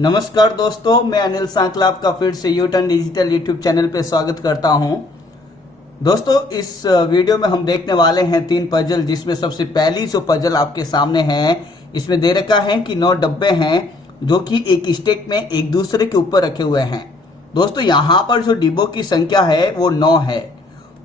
नमस्कार दोस्तों, मैं अनिल सांकला आपका फिर से यूटर्न डिजिटल यूट्यूब चैनल पे स्वागत करता हूं। दोस्तों, इस वीडियो में हम देखने वाले हैं 3 पजल, जिसमें सबसे पहली जो पजल आपके सामने है, इसमें दे रखा है कि 9 डब्बे हैं जो कि एक स्टेक में एक दूसरे के ऊपर रखे हुए हैं। दोस्तों, यहाँ पर जो डिब्बों की संख्या है वो 9 है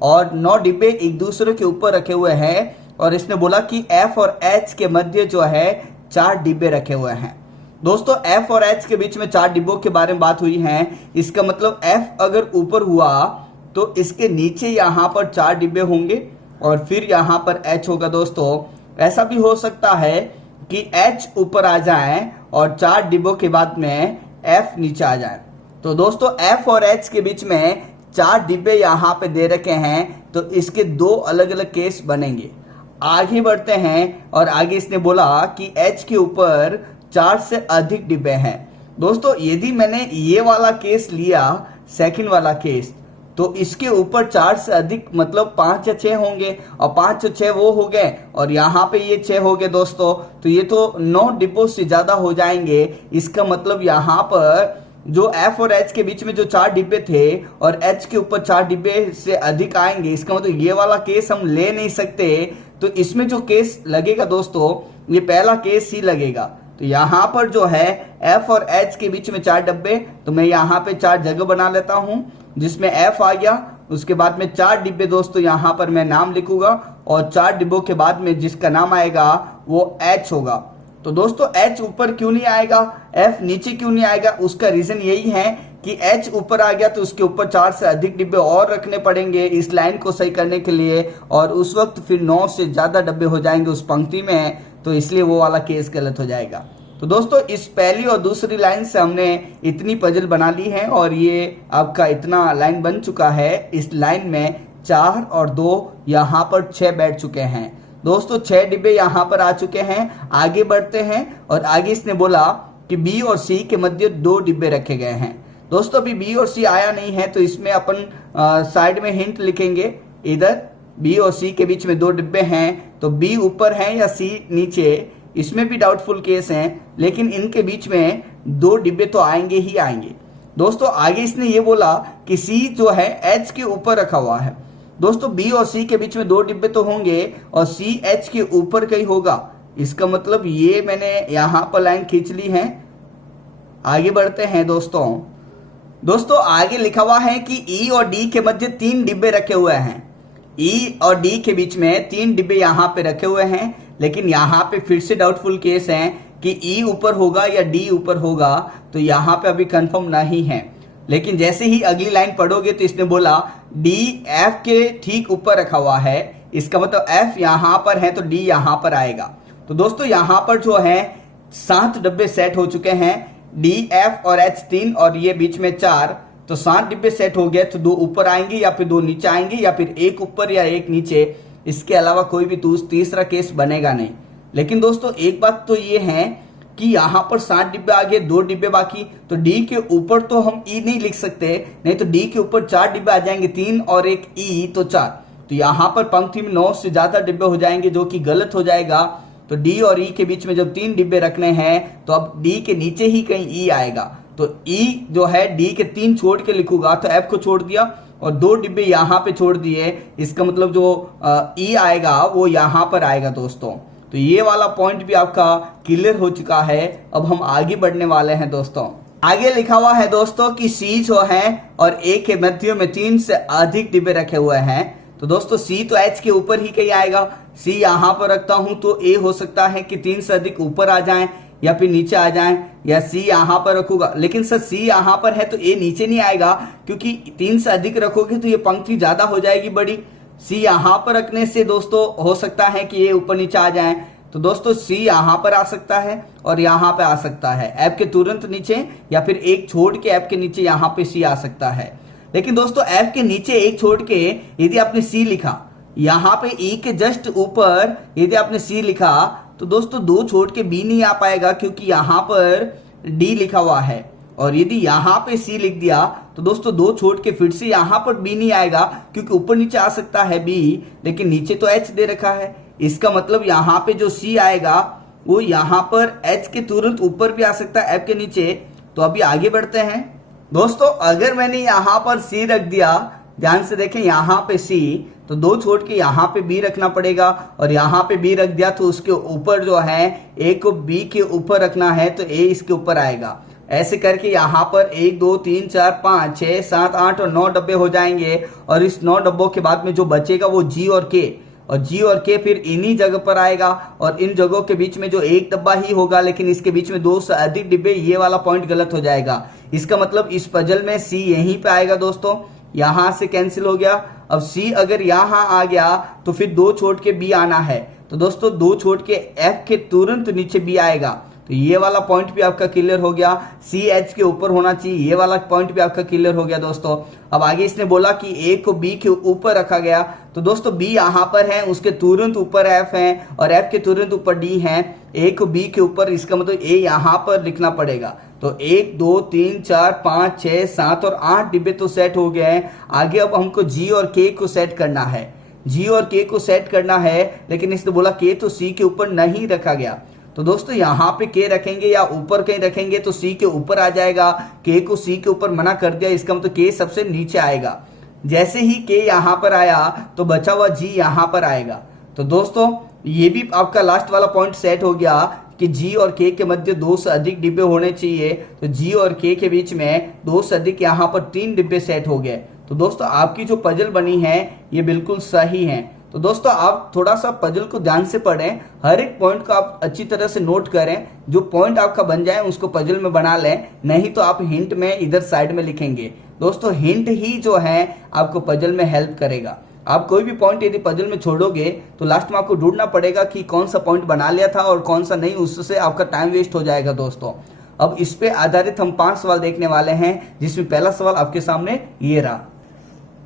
और 9 डिब्बे एक दूसरे के ऊपर रखे हुए हैं और इसने बोला कि F और H के मध्य जो है 4 डिब्बे रखे हुए हैं। दोस्तों, F और H के बीच में 4 डिब्बों के बारे में बात हुई है। इसका मतलब F अगर ऊपर हुआ तो इसके नीचे यहाँ पर 4 डिब्बे होंगे और फिर यहाँ पर H होगा। दोस्तों, ऐसा भी हो सकता है कि H ऊपर आ जाए और 4 डिब्बों के बाद में F नीचे आ जाए। तो दोस्तों, F और H के बीच में 4 डिब्बे यहाँ पे दे रखे हैं, तो इसके 2 अलग अलग केस बनेंगे। आगे बढ़ते हैं और आगे इसने बोला कि H के ऊपर 4 से अधिक डिब्बे हैं। दोस्तों, यदि मैंने ये वाला केस लिया, सेकंड वाला केस, तो इसके ऊपर 4 से अधिक मतलब 5 या 6 होंगे और 5 या 6 वो हो गए और यहाँ पे ये 6 हो गए। दोस्तों, तो ये तो 9 डिब्बों से ज्यादा हो जाएंगे। इसका मतलब यहाँ पर जो F और H के बीच में जो 4 डिब्बे थे और H के ऊपर 4 डिब्बे से अधिक आएंगे। इसका मतलब ये वाला केस हम ले नहीं सकते। तो इसमें जो केस लगेगा दोस्तों, ये पहला केस ही लगेगा। तो यहाँ पर जो है F और H के बीच में 4 डब्बे, तो मैं यहाँ पे 4 जगह बना लेता हूँ, जिसमें F आ गया। उसके बाद में 4 डिब्बे दोस्तों यहाँ पर मैं नाम लिखूंगा और 4 डिब्बों के बाद में जिसका नाम आएगा वो H होगा। तो दोस्तों, H ऊपर क्यों नहीं आएगा, F नीचे क्यों नहीं आएगा, उसका रीजन यही है कि H ऊपर आ गया तो उसके ऊपर 4 से अधिक डिब्बे और रखने पड़ेंगे इस लाइन को सही करने के लिए, और उस वक्त फिर 9 से ज्यादा डब्बे हो जाएंगे उस पंक्ति में, तो इसलिए वो वाला केस गलत हो जाएगा। तो दोस्तों, इस पहली और दूसरी लाइन से हमने इतनी पजल बना ली है और ये आपका इतना लाइन बन चुका है। इस लाइन में 4 और 2 यहाँ पर 6 बैठ चुके हैं। दोस्तों, 6 डिब्बे यहाँ पर आ चुके हैं। आगे बढ़ते हैं और आगे इसने बोला कि B और C के मध्य 2 डिब्बे रखे गए हैं। दोस्तों, अभी B और C आया नहीं है, तो इसमें अपन साइड में हिंट लिखेंगे। इधर B और C के बीच में 2 डिब्बे हैं, तो B ऊपर है या C नीचे, इसमें भी डाउटफुल केस है, लेकिन इनके बीच में 2 डिब्बे तो आएंगे ही आएंगे। दोस्तों, आगे इसने ये बोला कि C जो है H के ऊपर रखा हुआ है। दोस्तों, B और C के बीच में 2 डिब्बे तो होंगे और C H के ऊपर कहीं होगा। इसका मतलब ये मैंने यहां पर लाइन खींच ली है। आगे बढ़ते हैं दोस्तों, आगे लिखा हुआ है कि E और D के मध्य 3 डिब्बे रखे हुए हैं। E और D के बीच में 3 डिब्बे यहाँ पे रखे हुए हैं, लेकिन यहाँ पे फिर से डाउटफुल केस है कि E ऊपर होगा या D ऊपर होगा, तो यहाँ पे अभी कंफर्म नहीं है। लेकिन जैसे ही अगली लाइन पढ़ोगे तो इसने बोला D F के ठीक ऊपर रखा हुआ है। इसका मतलब F यहाँ पर है तो D यहाँ पर आएगा। तो दोस्तों, यहाँ पर जो है 7 डब्बे सेट हो चुके हैं। D F और H 3 और ये बीच में 4, तो 7 डिब्बे सेट हो गए। तो 2 ऊपर आएंगे या फिर 2 नीचे आएंगे या फिर 1 ऊपर या 1 नीचे। इसके अलावा कोई भी तीसरा केस बनेगा नहीं। लेकिन दोस्तों, एक बात तो ये है कि यहाँ पर 7 डिब्बे आ गए, 2 डिब्बे बाकी, तो D के ऊपर तो हम E नहीं लिख सकते, नहीं तो D के ऊपर 4 डिब्बे आ जाएंगे, 3 और 1 E तो 4। तो यहाँ पर पंक्ति में 9 से ज्यादा डिब्बे हो जाएंगे, जो कि गलत हो जाएगा। तो D और E के बीच में जब 3 डिब्बे रखने हैं, तो अब D के नीचे ही कहीं E आएगा। तो E जो है D के 3 छोड़ के लिखूंगा, तो F को छोड़ दिया और 2 डिब्बे यहाँ पे छोड़ दिए। इसका मतलब जो E आएगा वो यहाँ पर आएगा। दोस्तों, तो ये वाला पॉइंट भी आपका क्लियर हो चुका है। अब हम आगे बढ़ने वाले हैं। दोस्तों, आगे लिखा हुआ है दोस्तों कि C जो है और A के मध्य में 3 से अधिक डिब्बे रखे हुए हैं। तो दोस्तों, C तो H के ऊपर ही कहीं आएगा। C यहाँ पर रखता हूं तो A हो सकता है कि 3 से अधिक ऊपर आ जाए या फिर नीचे आ जाए, या C यहाँ पर रखूंगा। लेकिन सर, C यहाँ पर है तो A नीचे नहीं आएगा, क्योंकि 3 से अधिक रखोगे तो ये पंक्ति ज्यादा हो जाएगी बड़ी। C यहाँ पर रखने से दोस्तों हो सकता है कि ये ऊपर नीचे आ जाए। तो दोस्तों, C यहाँ पर आ सकता है और यहाँ पे आ सकता है, F के तुरंत नीचे, या फिर 1 छोड़ के F के नीचे यहाँ पे C आ सकता है। लेकिन दोस्तों, F के नीचे 1 छोड़ के यदि आपने C लिखा, यहाँ पे E के जस्ट ऊपर यदि आपने C लिखा, तो दोस्तों 2 छोड़ के B नहीं आ पाएगा, क्योंकि यहाँ पर D लिखा हुआ है। और यदि यहाँ पे C लिख दिया तो दोस्तों 2 छोड़ के फिर से यहाँ पर B नहीं आएगा, क्योंकि ऊपर नीचे आ सकता है B, लेकिन नीचे तो H दे रखा है। इसका मतलब यहाँ पे जो C आएगा वो यहाँ पर H के तुरंत ऊपर भी आ सकता है, F के नीचे, तो अभी आगे बढ़ते हैं। दोस्तों अगर मैंने यहाँ पर सी रख दिया, ध्यान से देखें यहाँ पे सी, तो 2 छोड़ के यहाँ पे बी रखना पड़ेगा, और यहाँ पे बी रख दिया तो उसके ऊपर जो है ए को बी के ऊपर रखना है, तो ए इसके ऊपर आएगा। ऐसे करके यहाँ पर 1 2 3 4 5 6 7 8 और 9 डब्बे हो जाएंगे, और इस 9 डब्बों के बाद में जो बचेगा वो जी और के, और जी और के फिर इन्हीं जगह पर आएगा, और इन जगहों के बीच में जो एक डब्बा ही होगा, लेकिन इसके बीच में 2 से अधिक डिब्बे, ये वाला पॉइंट गलत हो जाएगा। इसका मतलब इस पजल में सी यहीं पे आएगा दोस्तों, यहां से कैंसिल हो गया। अब सी अगर यहां आ गया तो फिर 2 छोड़ के बी आना है, तो दोस्तों 2 छोड़ के एफ के तुरंत नीचे बी आएगा, तो ये वाला पॉइंट भी आपका क्लियर हो गया। सी एच के ऊपर होना चाहिए, ये वाला पॉइंट भी आपका क्लियर हो गया दोस्तों। अब आगे इसने बोला कि ए को बी के ऊपर रखा गया, तो दोस्तों बी यहाँ पर है, उसके तुरंत ऊपर एफ है, और एफ के तुरंत ऊपर डी है। ए को बी के ऊपर, इसका मतलब ए यहाँ पर लिखना पड़ेगा। तो 1 2 3 4 5 6 7 और 8 डिब्बे तो सेट हो गए हैं। आगे अब हमको जी और के को सेट करना है, जी और के को सेट करना है, लेकिन इसने बोला के तो सी के ऊपर नहीं रखा गया, तो दोस्तों यहाँ पे के रखेंगे या ऊपर कहीं रखेंगे तो सी के ऊपर आ जाएगा। के को सी के ऊपर मना कर दिया, इसका मतलब के सबसे नीचे आएगा। जैसे ही के यहाँ पर आया तो बचा हुआ जी यहाँ पर आएगा। तो दोस्तों ये भी आपका लास्ट वाला पॉइंट सेट हो गया कि जी और के के मध्य 2 से अधिक डिब्बे होने चाहिए, तो जी और के बीच में 2 से अधिक यहाँ पर 3 डिब्बे सेट हो गए। तो दोस्तों आपकी जो पजल बनी है ये बिल्कुल सही है। तो दोस्तों आप थोड़ा सा पजल को ध्यान से पढ़ें, हर एक पॉइंट को आप अच्छी तरह से नोट करें, जो पॉइंट आपका बन जाए उसको पजल में बना लें, नहीं तो आप हिंट में इधर साइड में लिखेंगे। दोस्तों हिंट ही जो है आपको पजल में हेल्प करेगा। आप कोई भी पॉइंट यदि पजल में छोड़ोगे तो लास्ट में आपको ढूंढना पड़ेगा कि कौन सा पॉइंट बना लिया था और कौन सा नहीं, उससे आपका टाइम वेस्ट हो जाएगा दोस्तों। अब इस पे आधारित हम 5 सवाल देखने वाले हैं, जिसमें पहला सवाल आपके सामने ये रहा।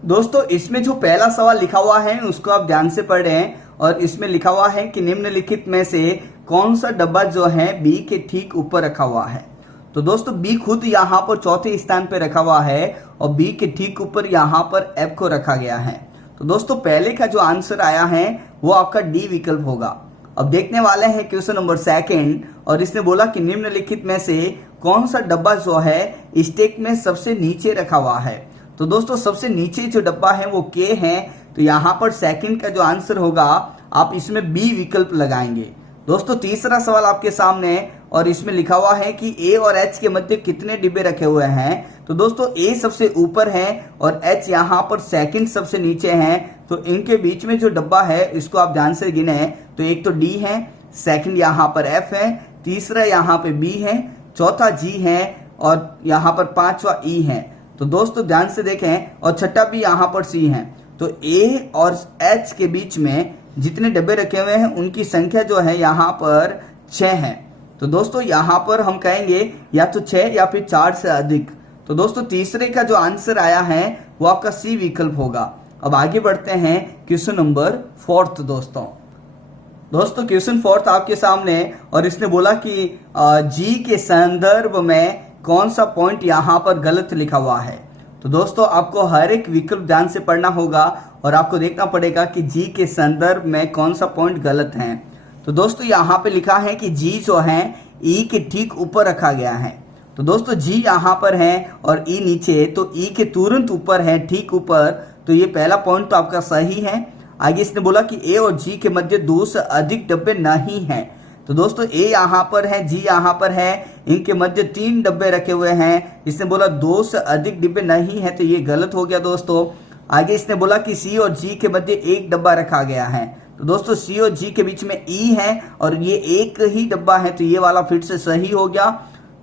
दोस्तों इसमें जो पहला सवाल लिखा हुआ है उसको आप ध्यान से पढ़ें, और इसमें लिखा हुआ है कि निम्नलिखित में से कौन सा डब्बा जो है बी के ठीक ऊपर रखा हुआ है। तो दोस्तों बी खुद यहाँ पर चौथे स्थान पे रखा हुआ है, और बी के ठीक ऊपर यहाँ पर एफ को रखा गया है। तो दोस्तों पहले का जो आंसर आया है वो आपका डी विकल्प होगा। अब देखने वाले हैं क्वेश्चन नंबर 2, और इसने बोला कि निम्नलिखित में से कौन सा डब्बा जो है स्टैक में सबसे नीचे रखा हुआ है। तो दोस्तों सबसे नीचे जो डब्बा है वो के है, तो यहाँ पर सेकंड का जो आंसर होगा आप इसमें बी विकल्प लगाएंगे। दोस्तों तीसरा सवाल आपके सामने, और इसमें लिखा हुआ है कि ए और एच के मध्य कितने डिब्बे रखे हुए हैं। तो दोस्तों ए सबसे ऊपर है और एच यहाँ पर सेकंड सबसे नीचे है, तो इनके बीच में जो डब्बा है इसको आप ध्यान से गिने, तो एक तो डी है, सेकंड यहाँ पर एफ है, तीसरा यहाँ पे बी है, चौथा जी है, और यहाँ पर 5वां ई है। तो दोस्तों ध्यान से देखें, और छठा भी यहाँ पर सी है। तो ए और एच के बीच में जितने डब्बे रखे हुए हैं उनकी संख्या जो है यहाँ पर 6 है। तो दोस्तों यहाँ पर हम कहेंगे या तो 6 या फिर 4 से अधिक। तो दोस्तों तीसरे का जो आंसर आया है वो आपका सी विकल्प होगा। अब आगे बढ़ते हैं क्वेश्चन नंबर 4 दोस्तों क्वेश्चन 4 आपके सामने, और इसने बोला कि जी के संदर्भ में कौन सा पॉइंट यहाँ पर गलत लिखा हुआ है। तो दोस्तों आपको हर एक विकल्प ध्यान से पढ़ना होगा, और आपको देखना पड़ेगा कि जी के संदर्भ में कौन सा पॉइंट गलत है। तो दोस्तों यहाँ पे लिखा है कि जी जो है ई के ठीक ऊपर रखा गया है। तो दोस्तों जी यहाँ पर है और ई नीचे, तो ई के तुरंत ऊपर है, ठीक ऊपर, तो ये पहला पॉइंट तो आपका सही है। आगे इसने बोला कि ए और जी के मध्य 2 से अधिक डब्बे नहीं हैं। तो दोस्तों ए यहाँ पर है, जी यहाँ पर है, इनके मध्य 3 डब्बे रखे हुए हैं। इसने बोला 2 से अधिक डिब्बे नहीं है, तो ये गलत हो गया दोस्तों। आगे इसने बोला कि सी और जी के मध्य 1 डब्बा रखा गया है। तो दोस्तों सी और जी के बीच में ई है और ये एक ही डब्बा है, तो ये वाला फिर से सही हो गया।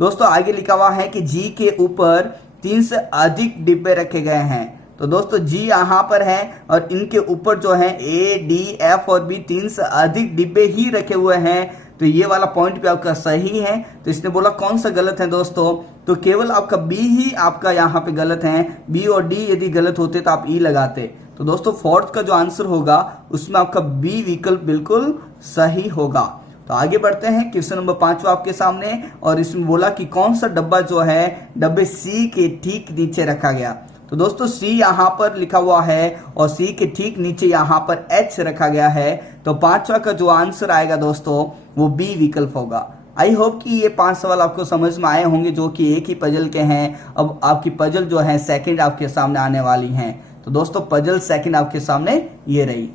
दोस्तों आगे लिखा हुआ है कि जी के ऊपर 3 से अधिक डिब्बे रखे गए हैं। तो दोस्तों जी यहाँ पर है और इनके ऊपर जो है ए, डी, एफ और बी 3 से अधिक डिब्बे ही रखे हुए हैं, तो ये वाला पॉइंट भी आपका सही है। तो इसने बोला कौन सा गलत है दोस्तों, तो केवल आपका बी ही आपका यहाँ पे गलत है। बी और डी यदि गलत होते तो आप ई लगाते। तो दोस्तों 4 का जो आंसर होगा उसमें आपका बी विकल्प बिल्कुल सही होगा। तो आगे बढ़ते हैं क्वेश्चन नंबर 5 आपके सामने, और इसमें बोला कि कौन सा डब्बा जो है डब्बे सी के ठीक नीचे रखा गया। तो दोस्तों सी यहाँ पर लिखा हुआ है और सी के ठीक नीचे यहाँ पर एच रखा गया है। तो 5वां का जो आंसर आएगा दोस्तों वो बी विकल्प होगा। आई होप कि ये 5 सवाल आपको समझ में आए होंगे जो कि एक ही पजल के हैं। अब आपकी पजल जो है सेकंड आपके सामने आने वाली हैं। तो दोस्तों पजल सेकंड आपके सामने ये रही।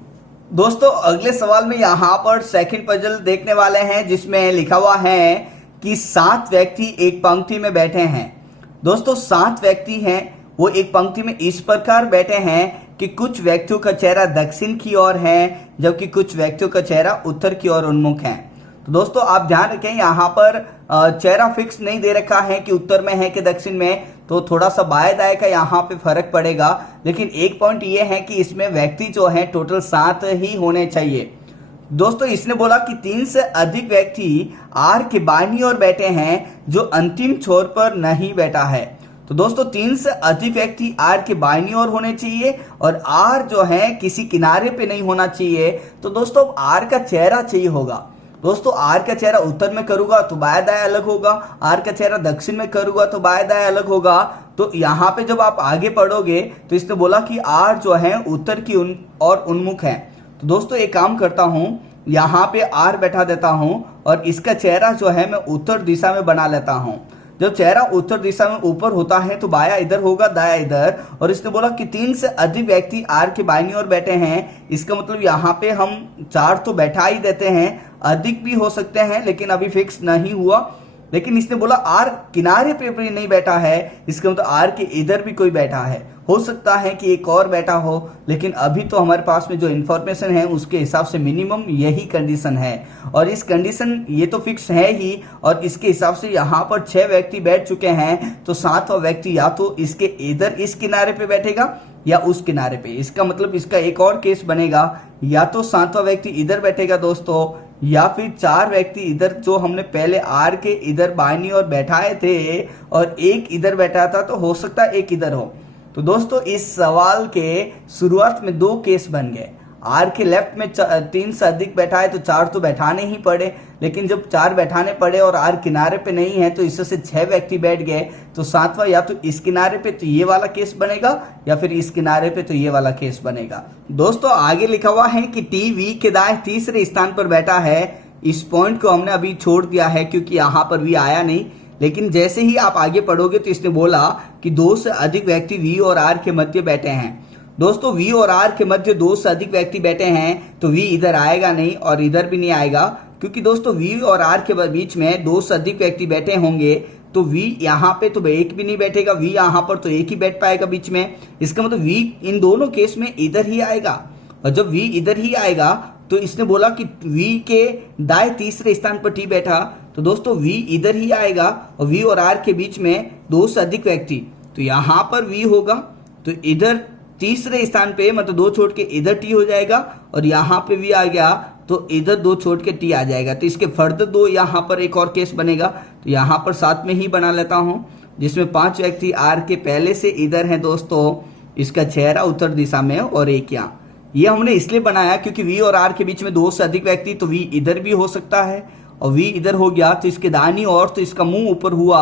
दोस्तों अगले सवाल में यहाँ पर सेकंड पजल देखने वाले हैं जिसमें लिखा हुआ है कि 7 व्यक्ति एक पंक्ति में बैठे हैं। दोस्तों 7 व्यक्ति हैं, वो एक पंक्ति में इस प्रकार बैठे हैं कि कुछ व्यक्तियों का चेहरा दक्षिण की ओर है जबकि कुछ व्यक्तियों का चेहरा उत्तर की ओर उन्मुख है। तो दोस्तों आप ध्यान रखें, यहाँ पर चेहरा फिक्स नहीं दे रखा है कि उत्तर में है कि दक्षिण में, तो थोड़ा सा बाएं दाएं का यहाँ पे फर्क पड़ेगा। लेकिन एक पॉइंट ये है कि इसमें व्यक्ति जो है टोटल 7 ही होने चाहिए। दोस्तों इसने बोला कि 3 से अधिक व्यक्ति आर के बाईं ओर बैठे हैं जो अंतिम छोर पर नहीं बैठा है। तो दोस्तों 3 से अधिक व्यक्ति आर के बाईं ओर होने चाहिए और आर जो है किसी किनारे पे नहीं होना चाहिए। तो दोस्तों आर का चेहरा चाहिए होगा। दोस्तों आर का चेहरा उत्तर में करूंगा तो बाएं दाएं अलग होगा, आर का चेहरा दक्षिण में करूंगा तो बाएं दाएं अलग होगा। तो यहाँ पे जब आप आगे पढ़ोगे तो इसने बोला कि आर जो है उत्तर की और उन्मुख है। तो दोस्तों एक काम करता हूं, यहाँ पे आर बैठा देता हूं और इसका चेहरा जो है मैं उत्तर दिशा में बना लेता हूं। जब चेहरा उत्तर दिशा में ऊपर होता है तो बाया इधर होगा, दाया इधर। और इसने बोला कि 3 से अधिक व्यक्ति आर के बाईं ओर बैठे हैं। इसका मतलब यहाँ पे हम 4 तो बैठा ही देते हैं, अधिक भी हो सकते हैं लेकिन अभी फिक्स नहीं हुआ। लेकिन इसने बोला आर किनारे पे भी नहीं बैठा है, इसका मतलब आर के इधर भी कोई बैठा है। हो सकता है कि एक और बैठा हो, लेकिन अभी तो हमारे पास में जो इन्फॉर्मेशन है उसके हिसाब से मिनिमम यही कंडीशन है। और इस कंडीशन ये तो फिक्स है ही, और इसके हिसाब से यहाँ पर 6 व्यक्ति बैठ चुके हैं। तो 7वां व्यक्ति या तो इसके इधर इस किनारे पे बैठेगा या उस किनारे पे। इसका मतलब इसका एक और केस बनेगा, या तो 7वां व्यक्ति इधर बैठेगा दोस्तों, या फिर 4 व्यक्ति इधर जो हमने पहले आर के इधर बाईं ओर बैठाए थे और एक इधर बैठा था, तो हो सकता है एक इधर हो। तो दोस्तों इस सवाल के शुरुआत में 2 केस बन गए। आर के लेफ्ट में 3 से अधिक बैठा है तो 4 तो बैठाने ही पड़े, लेकिन जब 4 बैठाने पड़े और आर किनारे पे नहीं है तो इससे 6 व्यक्ति बैठ गए। तो 7वां या तो इस किनारे पे तो ये वाला केस बनेगा या फिर इस किनारे पे तो ये वाला केस बनेगा। दोस्तों आगे लिखा हुआ है कि टी वी के दाएं तीसरे स्थान पर बैठा है। इस पॉइंट को हमने अभी छोड़ दिया है क्योंकि यहाँ पर वी आया नहीं, लेकिन जैसे ही आप आगे पढ़ोगे तो इसने बोला कि 2 से अधिक व्यक्ति वी और आर के मध्य बैठे हैं। दोस्तों वी और आर के मध्य 2 से अधिक व्यक्ति बैठे हैं तो वी इधर आएगा नहीं और इधर भी नहीं आएगा, क्योंकि दोस्तों वी और आर के बीच में 2 से अधिक व्यक्ति बैठे होंगे तो वी यहाँ पे तो एक भी नहीं बैठेगा, वी यहाँ पर तो एक ही बैठ पाएगा बीच में। इसका मतलब वी इन दोनों केस में इधर ही आएगा, और जब वी इधर ही आएगा तो इसने बोला कि वी के दाएं तीसरे स्थान पर टी बैठा, तो दोस्तों वी इधर ही आएगा और वी और आर के बीच में 2 से अधिक व्यक्ति, तो यहाँ पर वी होगा तो इधर तीसरे स्थान पे मतलब 2 छोड़ के इधर टी हो जाएगा, और यहाँ पे वी आ गया तो इधर 2 छोड़ के टी आ जाएगा। तो इसके फर्दर 2 यहाँ पर एक और केस बनेगा, तो यहाँ पर साथ में ही बना लेता हूँ जिसमें 5 व्यक्ति आर के पहले से इधर हैं दोस्तों, इसका चेहरा उत्तर दिशा में और एक यहाँ। ये हमने इसलिए बनाया क्योंकि वी और आर के बीच में 2 से अधिक व्यक्ति, तो वी इधर भी हो सकता है और वी इधर हो गया तो इसके दाहिनी ओर, तो इसका मुंह ऊपर हुआ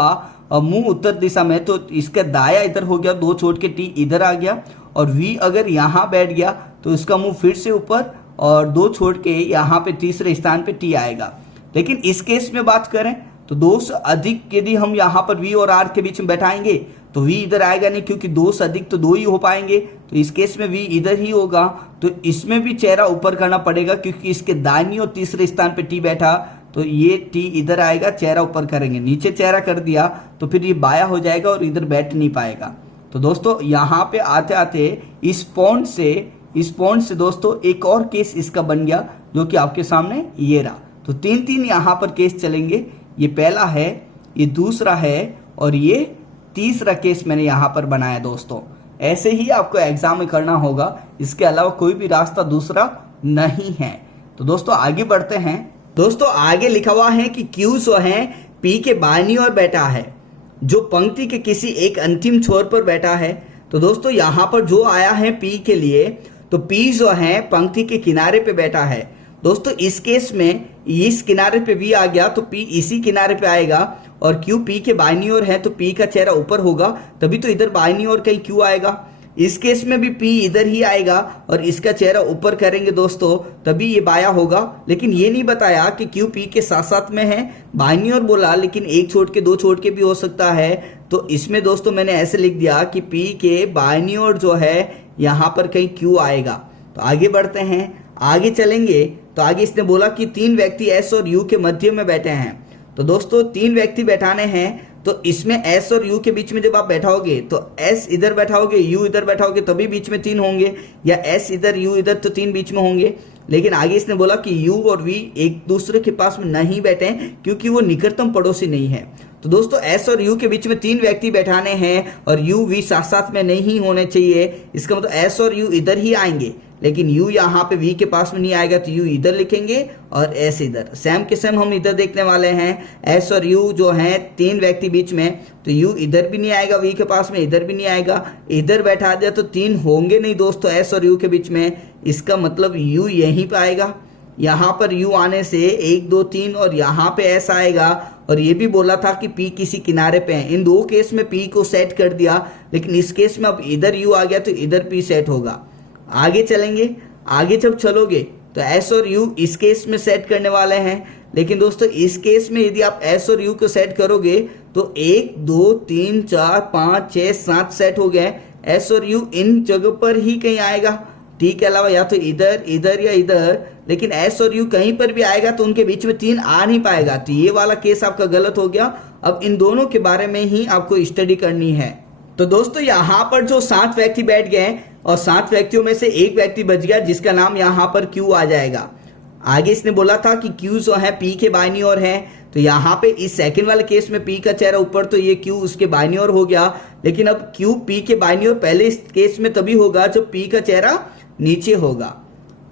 और मुंह उत्तर दिशा में, तो इसका दाया इधर हो गया, 2 छोड़ के टी इधर आ गया, और वी अगर यहाँ बैठ गया तो इसका मुंह फिर से ऊपर और 2 छोड़ के यहाँ पे तीसरे स्थान पे टी आएगा। लेकिन इस केस में बात करें तो 2 से अधिक यदि हम यहाँ पर वी और आर के बीच में बैठाएंगे तो वी इधर आएगा नहीं, क्योंकि 2 से अधिक तो 2 ही हो पाएंगे, तो इस केस में वी इधर ही होगा। तो इसमें भी चेहरा ऊपर करना पड़ेगा क्योंकि इसके दाहिनी और तीसरे स्थान पे टी बैठा, तो ये टी इधर आएगा, चेहरा ऊपर करेंगे। नीचे चेहरा कर दिया तो फिर ये बाया हो जाएगा और इधर बैठ नहीं पाएगा। तो दोस्तों यहाँ पे आते आते इस पॉइंट से दोस्तों एक और केस इसका बन गया जो कि आपके सामने ये रहा। तो 3 यहाँ पर केस चलेंगे, ये पहला है, ये दूसरा है और ये तीसरा केस मैंने यहाँ पर बनाया दोस्तों। ऐसे ही आपको एग्जाम में करना होगा, इसके अलावा कोई भी रास्ता दूसरा नहीं है। तो दोस्तों आगे बढ़ते हैं। दोस्तों आगे लिखा हुआ है कि क्यू जो है पी के बाईं ओर बैठा है, जो पंक्ति के किसी एक अंतिम छोर पर बैठा है। तो दोस्तों यहाँ पर जो आया है पी के लिए, तो पी जो है पंक्ति के किनारे पे बैठा है। दोस्तों इस केस में इस किनारे पे वी आ गया तो पी इसी किनारे पे आएगा, और क्यू पी के बाईं ओर है तो पी का चेहरा ऊपर होगा, तभी तो इधर बाईं ओर कहीं क्यू आएगा। इस केस में भी P इधर ही आएगा और इसका चेहरा ऊपर करेंगे दोस्तों, तभी ये बाया होगा। लेकिन ये नहीं बताया कि Q P के साथ साथ में है, बाईं ओर बोला, लेकिन एक छोड़ के दो छोड़ के भी हो सकता है। तो इसमें दोस्तों मैंने ऐसे लिख दिया कि P के बाईं ओर जो है यहाँ पर कहीं Q आएगा। तो आगे बढ़ते हैं, आगे चलेंगे तो आगे इसने बोला कि 3 व्यक्ति S और U के मध्य में बैठे हैं। तो दोस्तों 3 व्यक्ति बैठाने हैं, तो इसमें S और U के बीच में जब आप बैठाओगे तो S इधर बैठाओगे, U इधर बैठाओगे, तभी बीच में 3 होंगे, या S इधर U इधर, तो 3 बीच में होंगे। लेकिन आगे इसने बोला कि U और V एक दूसरे के पास में नहीं बैठे क्योंकि वो निकटतम पड़ोसी नहीं है। तो दोस्तों S और U के बीच में 3 व्यक्ति बैठाने हैं और U V साथ साथ में नहीं होने चाहिए। इसका मतलब S और U इधर ही आएंगे, लेकिन U यहाँ पे V के पास में नहीं आएगा, तो U इधर लिखेंगे और S इधर। सेम के सेम हम इधर देखने वाले हैं, S और U जो हैं 3 व्यक्ति बीच में, तो U इधर भी नहीं आएगा V के पास में, इधर भी नहीं आएगा। इधर बैठा दिया तो 3 होंगे नहीं दोस्तों S और U के बीच में। इसका मतलब U यहीं पे आएगा, यहाँ पर U आने से 1 2 3 और यहाँ पे S आएगा। और ये भी बोला था कि P किसी किनारे पे है। इन 2 केस में P को सेट कर दिया, लेकिन इस केस में अब इधर U आ गया तो इधर P सेट होगा। आगे चलेंगे, आगे जब चलोगे तो S और U इस केस में सेट करने वाले हैं। लेकिन दोस्तों इस केस में यदि आप S और U को सेट करोगे तो 1 2 3 4 5 6 7 सेट हो गए। S और U इन जगह पर ही कहीं आएगा, T के अलावा या तो इधर इधर या इधर। लेकिन S और U कहीं पर भी आएगा तो उनके बीच में 3 आ नहीं पाएगा, तो ये वाला केस आपका गलत हो गया। अब इन दोनों के बारे में ही आपको स्टडी करनी है। तो दोस्तों यहाँ पर जो 7 व्यक्ति बैठ गए और 7 व्यक्तियों में से एक व्यक्ति बच गया जिसका नाम यहाँ पर Q आ जाएगा। आगे इसने बोला था कि Q जो है P के बाईं ओर है, तो यहाँ पे इस सेकंड वाले केस में P का चेहरा ऊपर, तो ये Q उसके बाईं ओर हो गया। लेकिन अब Q P के बाईं ओर पहले इस केस में तभी होगा जब P का चेहरा नीचे होगा।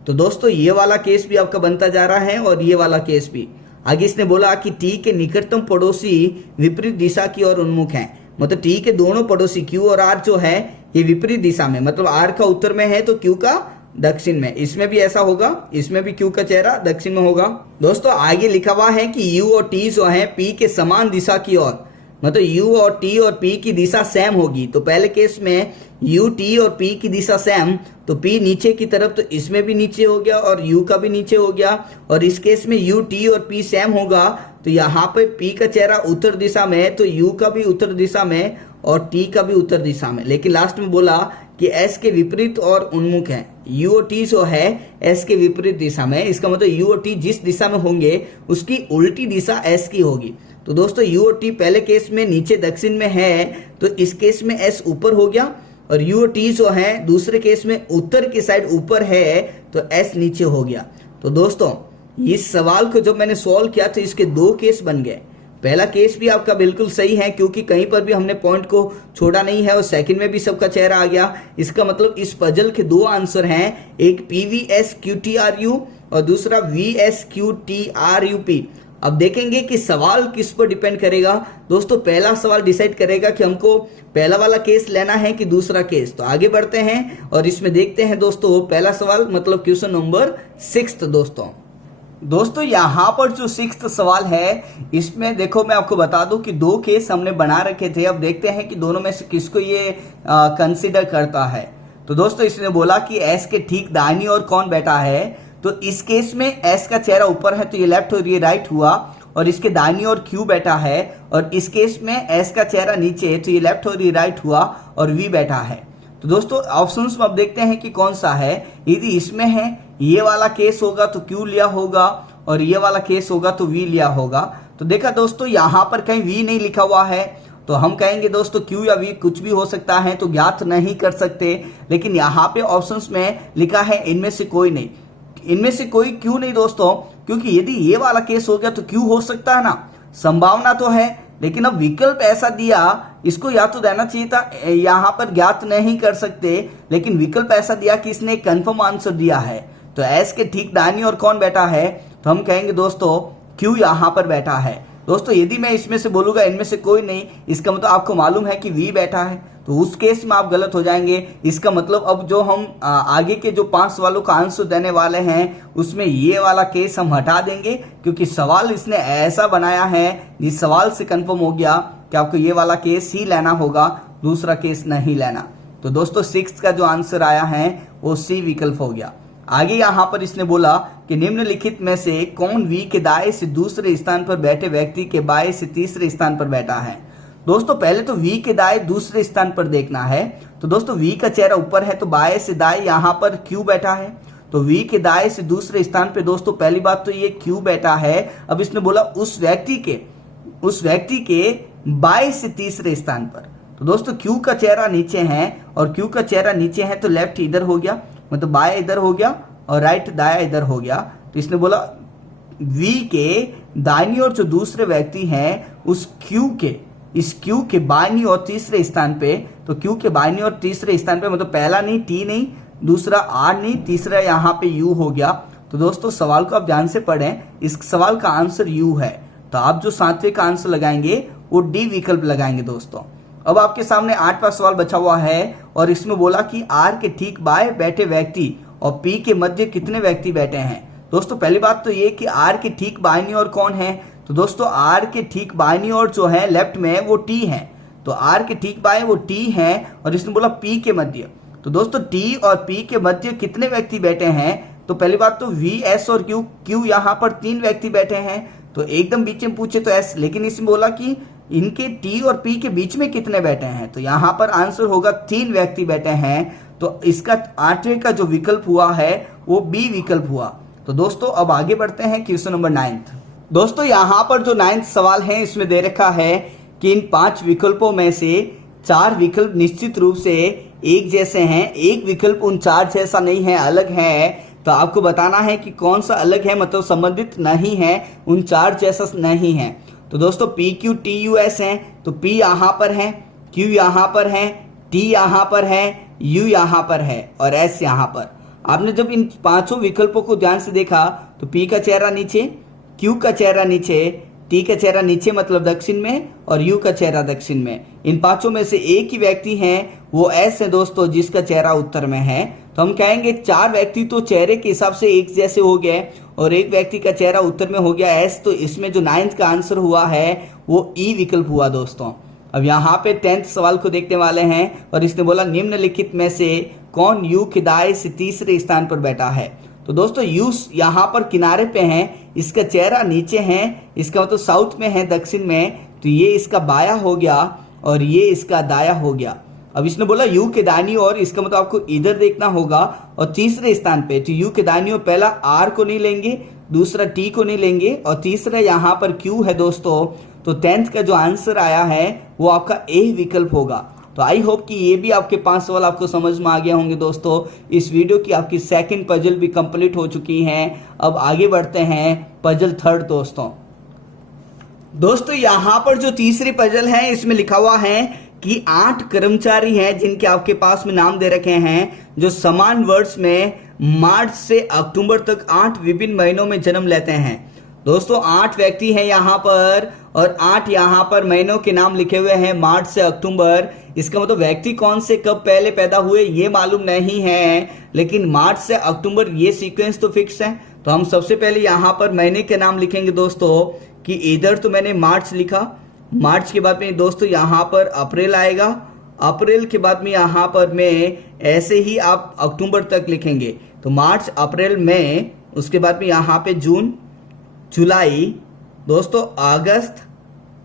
तो दोस्तों ये वाला केस भी आपका बनता जा रहा है और ये वाला केस भी। आगे इसने बोला कि T के निकटतम पड़ोसी विपरीत दिशा की ओर उन्मुख हैं, मतलब T के दोनों पड़ोसी Q और R जो है ये विपरीत दिशा में, मतलब R का उत्तर में है तो Q का दक्षिण में। इसमें भी ऐसा होगा, इसमें भी Q का चेहरा दक्षिण में होगा। दोस्तों आगे लिखा हुआ है कि U और T जो है P के समान दिशा की ओर, मतलब U और T और P की दिशा सेम होगी। तो पहले केस में U T और P की दिशा सेम, तो P नीचे की तरफ, तो इसमें भी नीचे हो गया और U का भी नीचे हो गया। और इस केस में U T और P सेम होगा, तो यहाँ पे P का चेहरा उत्तर दिशा में है तो U का भी उत्तर दिशा में और T का भी उत्तर दिशा में। लेकिन लास्ट में बोला कि S के विपरीत और उन्मुख है। U और T जो है S के विपरीत दिशा में, इसका मतलब U और T जिस दिशा में होंगे उसकी उल्टी दिशा S की होगी। तो दोस्तों U और T पहले केस में नीचे दक्षिण में है, तो इस केस में S ऊपर हो गया, और U और T जो है दूसरे केस में उत्तर की साइड ऊपर है तो S नीचे हो गया। तो दोस्तों इस सवाल को जब मैंने सॉल्व किया तो इसके 2 केस बन गए। पहला केस भी आपका बिल्कुल सही है क्योंकि कहीं पर भी हमने पॉइंट को छोड़ा नहीं है, और सेकंड में भी सबका चेहरा आ गया। इसका मतलब इस पजल के 2 आंसर हैं, एक PVSQTRU और दूसरा VSQTRUP। अब देखेंगे कि सवाल किस पर डिपेंड करेगा। दोस्तों पहला सवाल डिसाइड करेगा कि हमको पहला वाला केस लेना है कि दूसरा केस। तो आगे बढ़ते हैं और इसमें देखते हैं दोस्तों पहला सवाल, मतलब क्वेश्चन नंबर 6। दोस्तों यहाँ पर जो 6 सवाल है इसमें देखो मैं आपको बता दूं कि 2 केस हमने बना रखे थे। अब देखते हैं कि दोनों में से किसको ये कंसीडर करता है। तो दोस्तों इसने बोला कि S के ठीक दाहिनी ओर कौन बैठा है, तो इस केस में S का चेहरा ऊपर है तो ये लेफ्ट और ये राइट हुआ, और इसके दाहिनी ओर Q बैठा है, और इस केस में S का चेहरा नीचे है तो ये लेफ्ट और ये राइट हुआ, और V बैठा है। तो दोस्तों ऑप्शंस में अब देखते हैं कि कौन सा है। यदि इसमें है ये वाला केस होगा तो Q लिया होगा, और ये वाला केस होगा तो V लिया होगा। तो देखा दोस्तों यहाँ पर कहीं V नहीं लिखा हुआ है, तो हम कहेंगे दोस्तों Q या V कुछ भी हो सकता है, तो ज्ञात नहीं कर सकते। लेकिन यहाँ पे ऑप्शंस में लिखा है इनमें से कोई नहीं। इनमें से कोई क्यों नहीं दोस्तों, क्योंकि यदि ये वाला केस हो गया तो Q हो सकता है ना, संभावना तो है। लेकिन अब विकल्प ऐसा दिया, इसको या तो देना चाहिए था, यहाँ पर ज्ञात नहीं कर सकते, लेकिन विकल्प ऐसा दिया कि इसने एक कंफर्म आंसर दिया है। तो S के ठीक दाहिनी ओर कौन बैठा है, तो हम कहेंगे दोस्तों Q यहाँ पर बैठा है। दोस्तों यदि मैं इसमें से बोलूंगा इनमें से कोई नहीं, इसका मतलब आपको मालूम है कि V बैठा है, तो उस केस में आप गलत हो जाएंगे। इसका मतलब अब जो हम आगे के जो 5 सवालों का आंसर देने वाले हैं उसमें ये वाला केस हम हटा देंगे, क्योंकि सवाल इसने ऐसा बनाया है जिस सवाल से कंफर्म हो गया कि आपको ये वाला केस ही लेना होगा, दूसरा केस नहीं लेना। तो दोस्तों 6 का जो आंसर आया है वो सी विकल्प हो गया। आगे यहाँ पर इसने बोला कि निम्नलिखित में से कौन वी के दाएं से दूसरे स्थान पर बैठे व्यक्ति के बाएं से तीसरे स्थान पर बैठा है। दोस्तों पहले तो वी के दाएं दूसरे स्थान पर देखना है। तो दोस्तों वी का चेहरा ऊपर है तो बाएं से दाएं यहाँ पर क्यू बैठा है। तो वी के दाएं से दूसरे स्थान पे दोस्तों पहली बात तो ये क्यू बैठा है। अब इसने बोला उस व्यक्ति के बाएं से तीसरे स्थान पर। तो दोस्तों क्यू का चेहरा नीचे है और क्यू का चेहरा नीचे है तो लेफ्ट इधर हो गया, मतलब बाया इधर हो गया और राइट दाया इधर हो गया। तो इसने बोला वी के दाहिनी ओर जो दूसरे व्यक्ति हैं इस क्यू के बाईनी और तीसरे स्थान पे। तो क्यू के बाईनी और तीसरे स्थान पे मतलब पहला नहीं टी नहीं, दूसरा आर नहीं, तीसरा यहाँ पे यू हो गया। तो दोस्तों सवाल को आप ध्यान से पढ़ें, इस सवाल का आंसर यू है। तो आप जो 7वें का आंसर लगाएंगे वो डी विकल्प लगाएंगे दोस्तों। अब आपके सामने 8वां सवाल बचा हुआ है और इसमें बोला कि आर के ठीक बाएं बैठे व्यक्ति और पी के मध्य कितने व्यक्ति बैठे हैं। दोस्तों पहली बात तो ये कि आर के ठीक बाईं ओर कौन है। तो दोस्तों आर के ठीक बाईं ओर जो है लेफ्ट में वो टी है। तो आर के ठीक बाएं वो टी है और इसने बोला पी के मध्य। तो दोस्तों टी और पी के मध्य कितने व्यक्ति बैठे हैं। तो पहली बात तो वी एस और क्यू यहाँ पर 3 व्यक्ति बैठे हैं। तो एकदम बीच में पूछे तो एस, लेकिन इसमें बोला कि इनके टी और पी के बीच में कितने बैठे हैं। तो यहाँ पर आंसर होगा 3 व्यक्ति बैठे हैं। तो इसका 8वें का जो विकल्प हुआ है वो बी विकल्प हुआ। तो दोस्तों अब आगे बढ़ते हैं क्वेश्चन नंबर 9। दोस्तों यहाँ पर जो 9th सवाल है इसमें दे रखा है कि इन 5 विकल्पों में से 4 विकल्प निश्चित रूप से एक जैसे हैं, एक विकल्प उन 4 जैसा नहीं है, अलग है। तो आपको बताना है कि कौन सा अलग है, मतलब संबंधित नहीं है, उन 4 जैसा नहीं है। तो दोस्तों P Q T U S है। तो पी यहाँ पर है, क्यू यहाँ पर है, टी यहाँ पर है, यू यहाँ पर है और एस यहाँ पर। आपने जब इन 5 विकल्पों को ध्यान से देखा तो पी का चेहरा नीचे, क्यू का चेहरा नीचे, टी का चेहरा नीचे मतलब दक्षिण में और यू का चेहरा दक्षिण में। इन 5 में से एक ही व्यक्ति है वो एस है दोस्तों, जिसका चेहरा उत्तर में है। तो हम कहेंगे 4 व्यक्ति तो चेहरे के हिसाब से एक जैसे हो गए और एक व्यक्ति का चेहरा उत्तर में हो गया एस। तो इसमें जो 9th का आंसर हुआ है वो ई विकल्प हुआ दोस्तों। अब यहाँ पे 10th सवाल को देखने वाले हैं और इसने बोला निम्नलिखित में से कौन यू के दाएं से तीसरे स्थान पर बैठा है। तो दोस्तों यू यहाँ पर किनारे पे है, इसका चेहरा नीचे है, इसका मतलब साउथ में है, दक्षिण में। तो ये इसका बाया हो गया और ये इसका दाया हो गया। अब इसने बोला यू के दाहिनी ओर, इसका मतलब आपको इधर देखना होगा और तीसरे स्थान पे। तो यू के दाहिनी ओर पहला आर को नहीं लेंगे, दूसरा टी को नहीं लेंगे और तीसरा यहाँ पर क्यू है दोस्तों। तो 10th का जो आंसर आया है वो आपका ए विकल्प होगा। तो आई होप कि ये भी आपके 5 सवाल आपको समझ में आ गए होंगे दोस्तों। इस वीडियो की आपकी 2nd पजल भी कंप्लीट हो चुकी है। अब आगे बढ़ते हैं पजल 3rd दोस्तों यहाँ पर जो तीसरी पजल है इसमें लिखा हुआ है कि 8 कर्मचारी हैं जिनके आपके पास में नाम दे रखे हैं, जो समान वर्ष में मार्च से अक्टूबर तक 8 विभिन्न महीनों में जन्म लेते हैं। दोस्तों 8 व्यक्ति हैं यहाँ पर और 8 यहाँ पर महीनों के नाम लिखे हुए हैं, मार्च से अक्टूबर। इसका मतलब व्यक्ति कौन से कब पहले पैदा हुए ये मालूम नहीं है, लेकिन मार्च से अक्टूबर ये सीक्वेंस तो फिक्स है। तो हम सबसे पहले यहाँ पर महीने के नाम लिखेंगे दोस्तों कि इधर तो मैंने मार्च लिखा, मार्च के बाद में दोस्तों यहाँ पर अप्रैल आएगा, अप्रैल के बाद में यहाँ पर में ऐसे ही आप अक्टूबर तक लिखेंगे। तो मार्च, अप्रैल, मई, उसके बाद में यहाँ पे जून, जुलाई, दोस्तों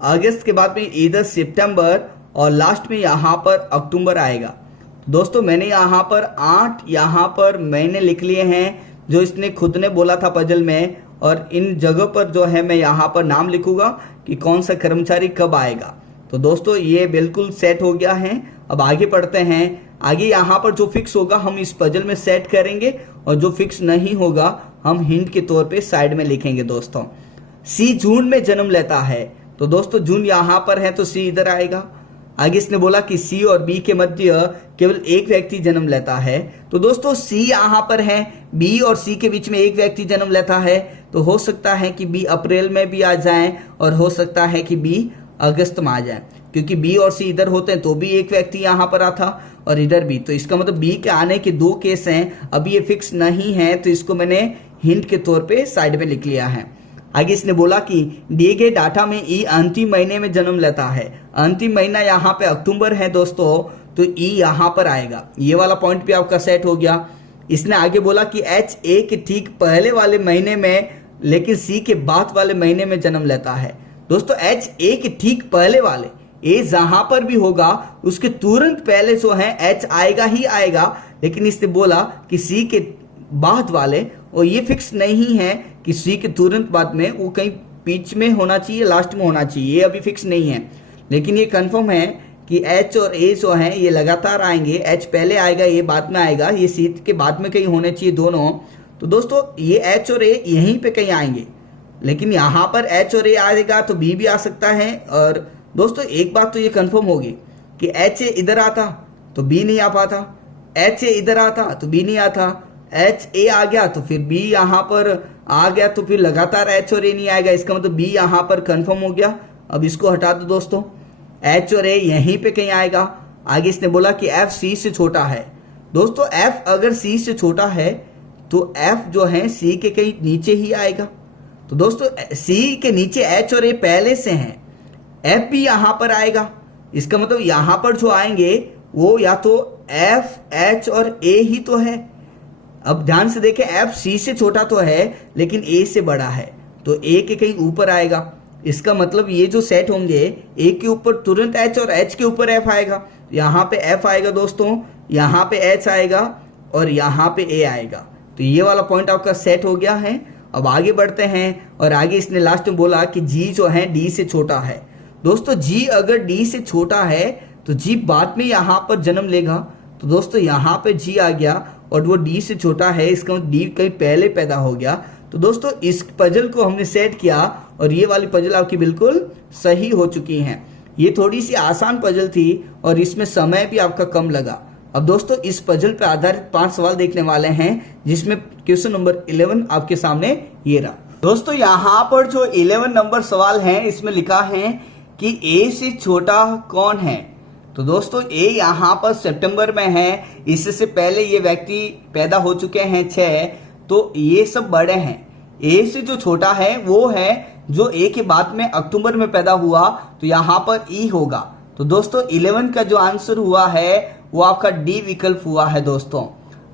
अगस्त के बाद में इधर सितंबर और लास्ट में यहाँ पर अक्टूबर आएगा। दोस्तों मैंने यहाँ पर 8 यहाँ पर महीने लिख लिए हैं जो इसने खुद ने बोला था पजल में, और इन जगह पर जो है मैं यहाँ पर नाम लिखूंगा कि कौन सा कर्मचारी कब आएगा। तो दोस्तों ये बिल्कुल सेट हो गया है। अब आगे पढ़ते हैं। आगे यहाँ पर जो फिक्स होगा हम इस पजल में सेट करेंगे और जो फिक्स नहीं होगा हम हिंट के तौर पे साइड में लिखेंगे दोस्तों। सी जून में जन्म लेता है, तो दोस्तों जून यहाँ पर है तो सी इधर आएगा। आगे इसने बोला कि सी और बी के मध्य केवल एक व्यक्ति जन्म लेता है, तो दोस्तों सी यहाँ पर है, बी और सी के बीच में एक व्यक्ति जन्म लेता है। तो हो सकता है कि बी अप्रैल में भी आ जाए और हो सकता है कि बी अगस्त में आ जाए, क्योंकि बी और सी इधर होते हैं तो भी एक व्यक्ति यहाँ पर आता और इधर भी। तो इसका मतलब बी के आने के 2 केस हैं। अब ये फिक्स नहीं है तो इसको मैंने हिंट के तौर पे साइड में लिख लिया है। आगे इसने बोला कि दिए गए डाटा में ई अंतिम महीने में जन्म लेता है। अंतिम महीना यहाँ पे अक्टूबर है दोस्तों, तो ई यहां पर आएगा। ये वाला पॉइंट भी आपका सेट हो गया। इसने आगे बोला कि एच ए के ठीक पहले वाले महीने में लेकिन सी के बाद वाले महीने में जन्म लेता है। दोस्तों एच ए के ठीक पहले वाले, ए जहां पर भी होगा उसके तुरंत पहले जो है एच आएगा ही आएगा, लेकिन इसने बोला कि सी के बाद वाले, और ये फिक्स नहीं है कि सी के तुरंत बाद में वो कहीं बीच में होना चाहिए, लास्ट में होना चाहिए, ये अभी फिक्स नहीं है। लेकिन ये कंफर्म है कि एच और ए जो है ये लगातार आएंगे। एच पहले आएगा, ये बाद में आएगा, ये सी के बाद में कहीं होने चाहिए दोनों। तो दोस्तों ये एच और ए यहीं पे कहीं आएंगे, लेकिन यहाँ पर एच और ए आएगा तो बी भी आ सकता है। और दोस्तों एक बात तो ये कंफर्म होगी कि एच ए इधर आता तो बी नहीं आ पाता, एच ए इधर आता तो बी नहीं आता, एच ए आ गया तो फिर बी यहाँ पर आ गया तो फिर लगातार एच और ए नहीं आएगा। इसका मतलब बी यहाँ पर कंफर्म हो गया। अब इसको हटा दो दोस्तों, एच और ए यहीं पे कहीं आएगा। आगे इसने बोला कि एफ सी से छोटा है। दोस्तों एफ अगर सी से छोटा है तो एफ जो है सी के कहीं नीचे ही आएगा। तो दोस्तों सी के नीचे एच और ए पहले से हैं, एफ भी यहां पर आएगा। इसका मतलब यहां पर जो आएंगे वो या तो एफ, एच और ए ही तो है। अब ध्यान से देखें, एफ सी से छोटा तो है लेकिन ए से बड़ा है, तो ए के कहीं ऊपर आएगा। इसका मतलब ये जो सेट होंगे, ए के ऊपर तुरंत एच और एच के ऊपर एफ आएगा। यहाँ पे एफ आएगा दोस्तों, यहाँ पे एच आएगा और यहाँ पे ए आएगा। तो ये वाला पॉइंट आपका सेट हो गया है। अब आगे बढ़ते हैं, और आगे इसने लास्ट में बोला कि जी जो है डी से छोटा है। दोस्तों जी अगर डी से छोटा है तो जी बाद में यहाँ पर जन्म लेगा। तो दोस्तों यहाँ पे जी आ गया और वो डी से छोटा है, इसका डी कहीं पहले पैदा हो गया। तो दोस्तों इस पजल को हमने सेट किया और ये वाली पजल आपकी बिल्कुल सही हो चुकी है। ये थोड़ी सी आसान पजल थी और इसमें समय भी आपका कम लगा। अब दोस्तों इस पजल पर आधारित 5 सवाल देखने वाले हैं, जिसमें क्वेश्चन नंबर 11 आपके सामने ये रहा। दोस्तों यहाँ पर जो 11 नंबर सवाल है इसमें लिखा है कि ए से छोटा कौन है। तो दोस्तों ए यहाँ पर सितंबर में है, इससे पहले ये व्यक्ति पैदा हो चुके हैं 6, तो ये सब बड़े हैं। ए से जो छोटा है वो है जो ए के बाद में अक्टूबर में पैदा हुआ, तो यहाँ पर ई होगा। तो दोस्तों 11 का जो आंसर हुआ है वो आपका डी विकल्प हुआ है। दोस्तों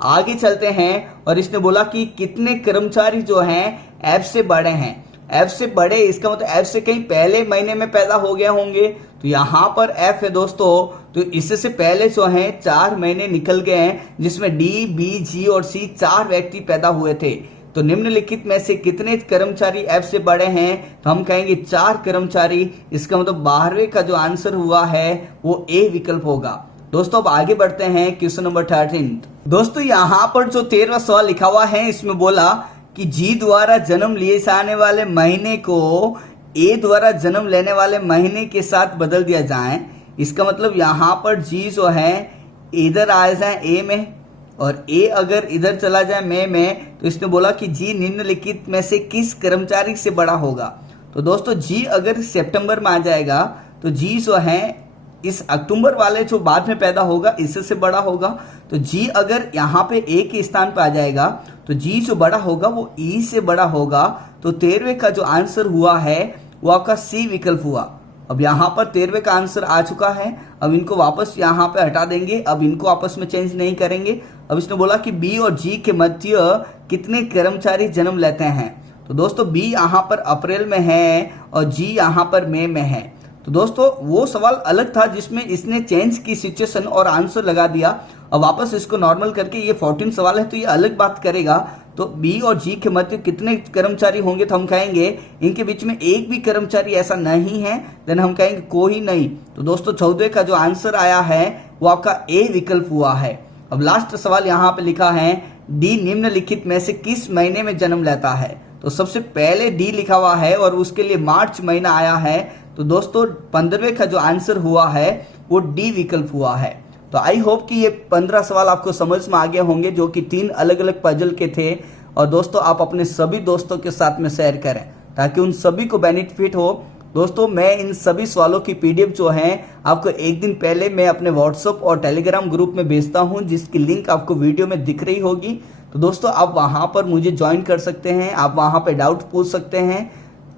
आगे चलते हैं, और इसने बोला कि कितने कर्मचारी जो हैं एफ से बड़े हैं। एफ से बड़े इसका मतलब एफ से कहीं पहले महीने में पैदा हो गए होंगे, तो यहाँ पर एफ है दोस्तों, तो इससे पहले जो है 4 महीने निकल गए हैं, जिसमें डी, बी, जी और सी 4 व्यक्ति पैदा हुए थे। तो निम्नलिखित में से कितने कर्मचारी एफ से बड़े हैं, तो हम कहेंगे 4 कर्मचारी। इसका मतलब 12वें का जो आंसर हुआ है वो ए विकल्प होगा। दोस्तों अब आगे बढ़ते हैं क्वेश्चन नंबर 13। दोस्तों यहाँ पर जो 13वां सवाल लिखा हुआ है इसमें बोला कि जी द्वारा जन्म लिए जाने वाले महीने को ए द्वारा जन्म लेने वाले महीने के साथ बदल दिया जाए। इसका मतलब यहाँ पर जी जो है इधर आ जाए ए में, और ए अगर इधर चला जाए मई में, तो इसने बोला कि जी निम्नलिखित में से किस कर्मचारी से बड़ा होगा। तो दोस्तों जी अगर सितंबर में आ जाएगा तो जी जो है इस अक्टूबर वाले जो बाद में पैदा होगा इससे बड़ा होगा। तो जी अगर यहाँ पे ए के स्थान पे आ जाएगा तो जी जो बड़ा होगा वो ई से बड़ा होगा। तो 13वें का जो आंसर हुआ है वो आपका सी विकल्प हुआ। अब यहाँ पर 13वें का आंसर आ चुका है। अब इनको वापस यहाँ पे हटा देंगे, अब इनको आपस में चेंज नहीं करेंगे। अब इसने बोला कि बी और जी के मध्य कितने कर्मचारी जन्म लेते हैं। तो दोस्तों बी यहाँ पर अप्रैल में है और जी यहाँ पर मई में है। तो दोस्तों वो सवाल अलग था जिसमें इसने चेंज की सिचुएशन और आंसर लगा दिया। अब वापस इसको नॉर्मल करके ये 14 सवाल है तो ये अलग बात करेगा। तो बी और जी के मध्य कितने कर्मचारी होंगे, तो हम कहेंगे इनके बीच में एक भी कर्मचारी ऐसा नहीं है, देन हम कहेंगे कोई नहीं। तो दोस्तों 14 का जो आंसर आया है वो आपका ए विकल्प हुआ है। अब लास्ट सवाल यहाँ पे लिखा है डी निम्नलिखित में से किस महीने में जन्म लेता है। तो सबसे पहले डी लिखा हुआ है और उसके लिए मार्च महीना आया है। तो दोस्तों 15वें का जो आंसर हुआ है वो डी विकल्प हुआ है। तो आई होप कि ये 15 सवाल आपको समझ में आ गए होंगे, जो कि 3 अलग अलग पजल के थे। और दोस्तों आप अपने सभी दोस्तों के साथ में शेयर करें ताकि उन सभी को बेनिफिट हो। दोस्तों मैं इन सभी सवालों की पीडीएफ जो है आपको एक दिन पहले मैं अपने व्हाट्सएप और टेलीग्राम ग्रुप में भेजता हूं, जिसकी लिंक आपको वीडियो में दिख रही होगी। तो दोस्तों आप वहां पर मुझे ज्वाइन कर सकते हैं, आप वहां पर डाउट पूछ सकते हैं।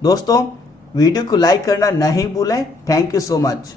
दोस्तों वीडियो को लाइक करना नहीं भूलें। Thank you so much.